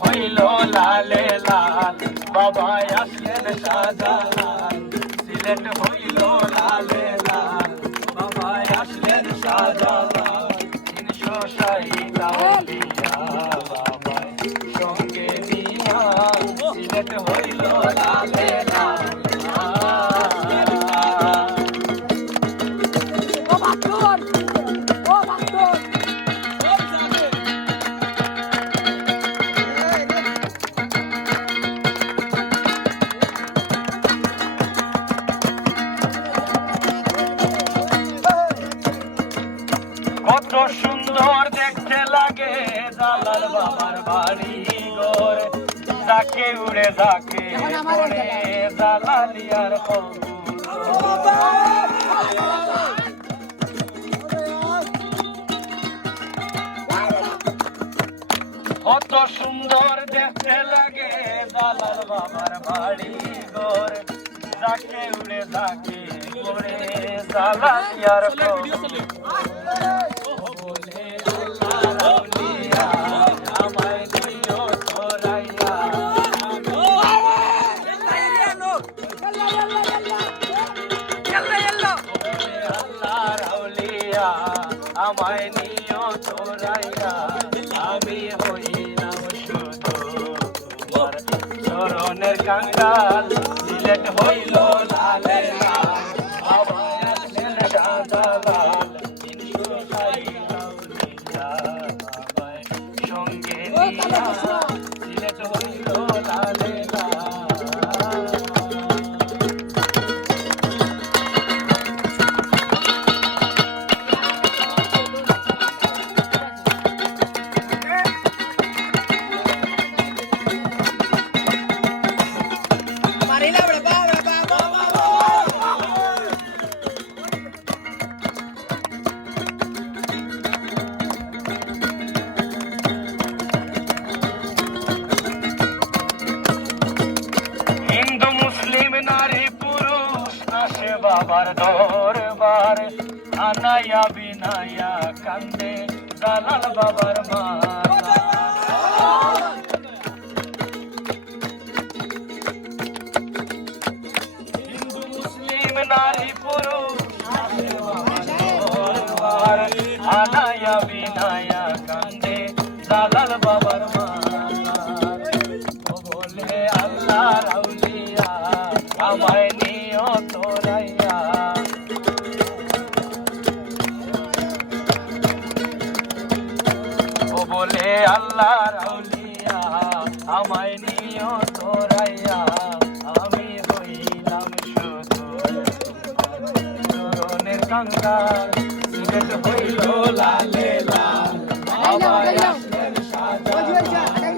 হইল লালে লাল বাবা আসলেন শাহজালাল সিলেট হইল লালে লাল বাবা আসলেন শাহজালাল 360 আউলিয়া বাবা সঙ্গে নিয়া সিলেট হইল লালে লাল কত সুন্দর দেখতে লাগে জালাল বাবার বাড়ি ঘর যাকে উড়ে যাকে করে জালালিয়ার কত সুন্দর দেখতে লাগে জালাল বাবার বাড়ি ঘর যাকে উড়ে যাকে করে জালালিয়ার আমায় নিও তোরাইয়া আমি হইলাম শুধু তোমার চরণের কাঙ্গাল সিলেট হইল লালে লাল আমায় আসলেন শাহজালাল 360 আউলিয়া আমায় সঙ্গে নিয়া সিলেট হইল লালে লাল বাবার দরবার আনায়া বিনায়া কান্দে জালাল বাবার মালা হিন্দু মুসলিম নারী পুরুষ আসে বাবার দরবার আনায়া বিনায়া কান্দে জালাল বাবার মালা বলে আল্লাহর আউলিয়া আমায় নিও তোরাইয়া বলে আল্লাহর আউলিয়া আমায় নিও তোরাইয়া আমি হইলাম শুধু চরণের কাঙ্গাল সিলেট হইল লালে লাল আমায় আসলেন শাহজালাল